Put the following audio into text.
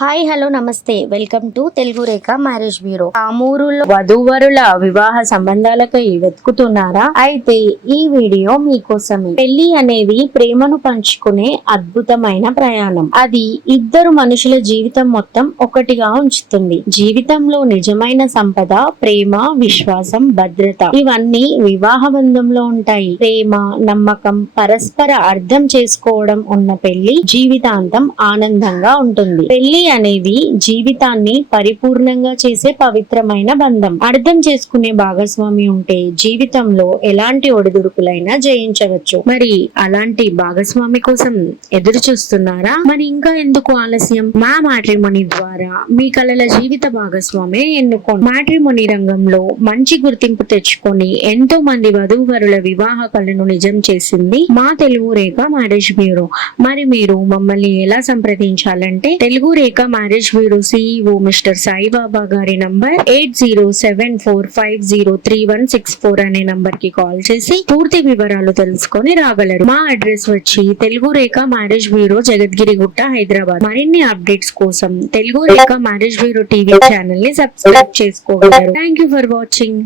Hi hello నమస్తే welcome to Telugu Rekha marriage bureau. ఆమూరులో వధూవరుల వివాహ సంబంధాలకై వెతుకుతున్నారా? అయితే ఈ వీడియో మీకోసమే. పెళ్లి అనేది ప్రేమను పంచుకునే అద్భుతమైన ప్రయాణం. అది ఇద్దరు మనుషుల జీవితం మొత్తం ఒకటిగా ఉంచుతుంది. జీవితంలో నిజమైన సంపద ప్రేమ, విశ్వాసం, భద్రత ఇవన్నీ వివాహ బంధంలో ఉంటాయి. ప్రేమ, నమ్మకం, పరస్పర అర్థం చేసుకోవడం ఉన్న పెళ్లి జీవితాంతం ఆనందంగా ఉంటుంది. పెళ్లి అనేది జీవితాన్ని పరిపూర్ణంగా చేసే పవిత్రమైన బంధం. అర్థం చేసుకునే భాగస్వామి ఉంటే జీవితంలో ఎలాంటి ఒడిదుడుకులైనా జయించవచ్చు. మరి అలాంటి భాగస్వామి కోసం ఎదురు చూస్తున్నారా? మరి ఇంకా ఎందుకు ఆలస్యం? మా మ్యాట్రిమోనీ ద్వారా మీ కలల జీవిత భాగస్వామి ఎన్నుకోండి. మ్యాట్రిమోనీ రంగంలో మంచి గుర్తింపు తెచ్చుకొని ఎంతో మంది వధూవరుల వివాహ కళను నిజం చేసింది మా తెలుగు రేఖ మ్యారేజ్ బ్యూరో. మరి మీరు మమ్మల్ని ఎలా సంప్రదించాలంటే Telugu Rekha marriage bureau CEO mister Saibaba గారి నంబర్ 8074503164 అనే నంబర్ కి కాల్ చేసి పూర్తి వివరాలు తెలుసుకొని రాగలరు. మా అడ్రస్ వచ్చి తెలుగు రేఖ మ్యారేజ్ బ్యూరో, జగద్గిరిగుట్ట, హైదరాబాద్. మరిన్ని అప్డేట్స్ కోసం Telugu Rekha marriage bureau TV channel ని సబ్స్క్రైబ్ చేసుకోగలరు. Thank you for watching.